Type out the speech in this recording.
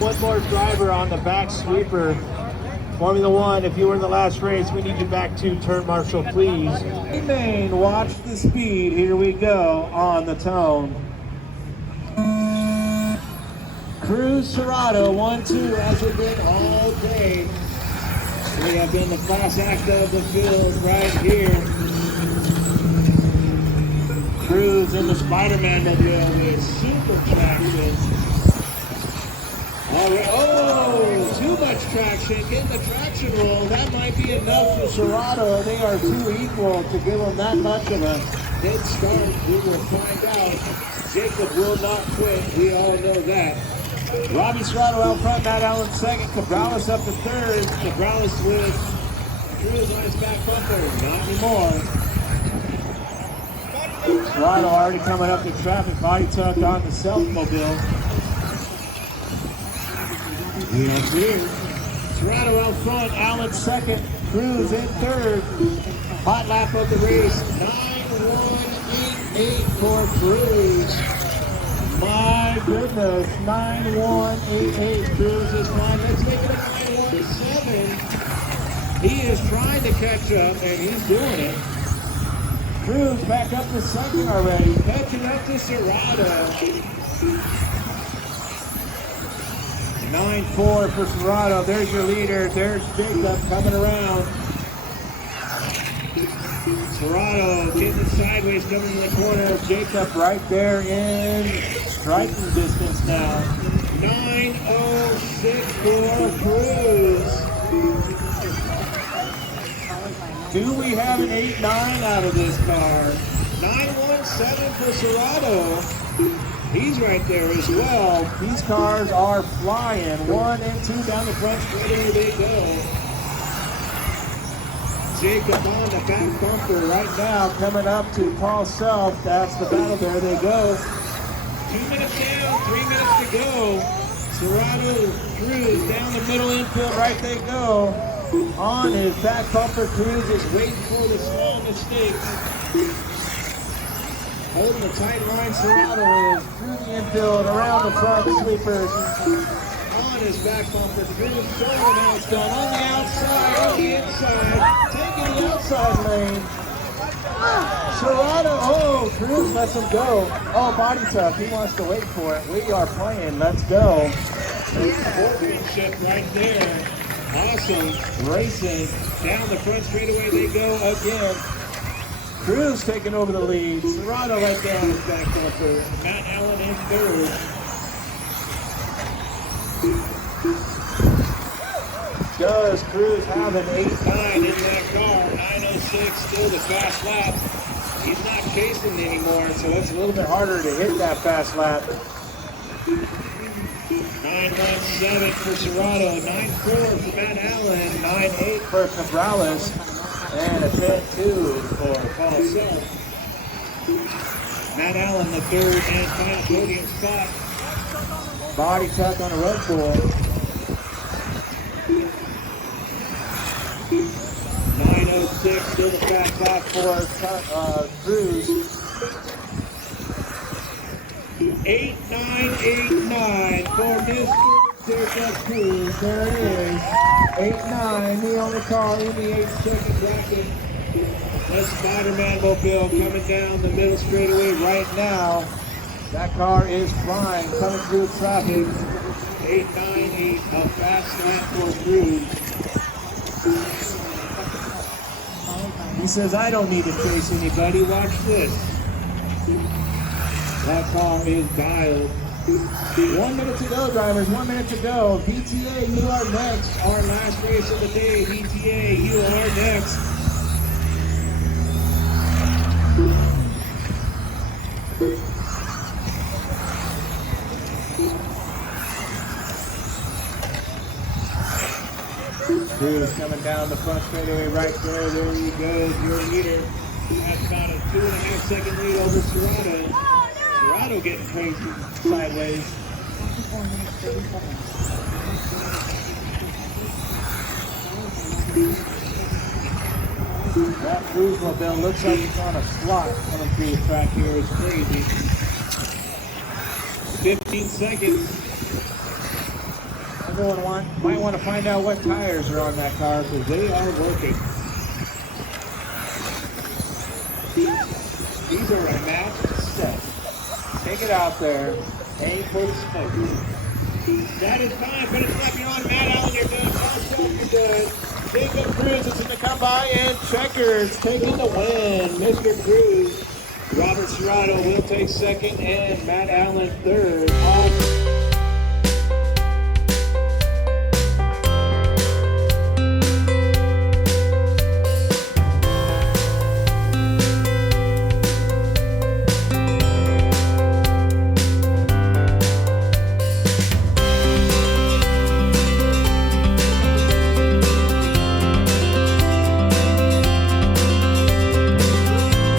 One more driver on the back sweeper. Formula One, if you were in the last race, we need you back to turn marshal, please. Main, watch the speed. Here we go on the tone. Cruz Missile, 1-2, as it been all day. We have been the class act of the field right here. Cruz in the Spider-Man mobile with super traction. Oh, too much traction. Getting the traction roll. That might be enough for Serato. They are too equal to give them that much of a head start. We will find out. Jacob will not quit. We all know that. Robbie Serato out front, Matt Allen second. Cabrales up to third. Cabrales with Cruz on his back bumper. Not anymore. Serato already coming up to traffic. Body tuck on the self-mobile. We are clear. Serato out front, Allen second, Cruz in third. Hot lap of the race, 9-1-8-8 for Cruz. My goodness, 9-1-8-8. Cruz is flying. Let's make it a 9-1-7. He is trying to catch up, and he's doing it. Cruz back up to second already, catching up to Serato. 9-4 for Serato. There's your leader. There's Jacob coming around. Serato getting sideways, coming to the corner. Jacob right there in striking distance now. 9-0-6 for Cruz. Do we have an 8-9 out of this car? 9-1-7 for Serato. He's right there as well. These cars are flying. 1 and 2 down the front straightaway they go. Jacob on the back bumper right now, coming up to Paul Self. That's the battle. There they go. 2 minutes down, 3 minutes to go. Serato, Cruz down the middle infield. Right they go. On his back bumper, Cruz is waiting for the small mistakes. Holding a tight line, Serato is through the infield, around the front sweepers. On his back bumper, Cruz showing how it's done. On the outside, on the inside, taking the outside lane. Serato, oh, Cruz lets him go. Oh, body tuck, he wants to wait for it. We are playing, let's go. Sportsmanship right there. Awesome racing. Down the front straightaway they go again. Cruz taking over the lead. Serato right down his back bumper. Matt Allen in third. Does Cruz have an 8-9 in that car? 9:06, still the fast lap. He's not chasing anymore, so it's a little bit harder to hit that fast lap. 9-1-7 for Serato. 9-4 for Matt Allen. 9-8 for Cabrales. And a 10-2 for Paul Self. Matt Allen, the third and final podium spot. Body tuck on a Red Bull. 9:06, still the fast lap for Cruz. 8-9-8-9 for Mr. Jacob Cruz. There it is. 8-9, he on the car in the 8-second bracket. The Spider-Man mobile coming down the middle straightaway right now. That car is flying, coming through traffic. 8-9-8, a fast lap for Cruz. He says, I don't need to chase anybody, watch this. That car is dialed. 1 minute to go, drivers. 1 minute to go. VTA, you are next. Our last race of the day. VTA, you are next. Cruz coming down the front straightaway right there. There he goes, your leader. That's about a 2.5 second lead over Serato. Serato getting crazy sideways. That Cruz mobile looks like it's on a slot coming through the track here. It's crazy. 15 seconds. 4-1. Might want to find out what tires are on that car because they are working. These are a match set. Take it out there. Aim for the smoke. That is fine. Put a snapping on. Matt Allen, you're good. Awesome, you're good. Jacob Cruz is going to come by, and Checkers taking the win. Mr. Cruz. Robert Serrato will take second, and Matt Allen third.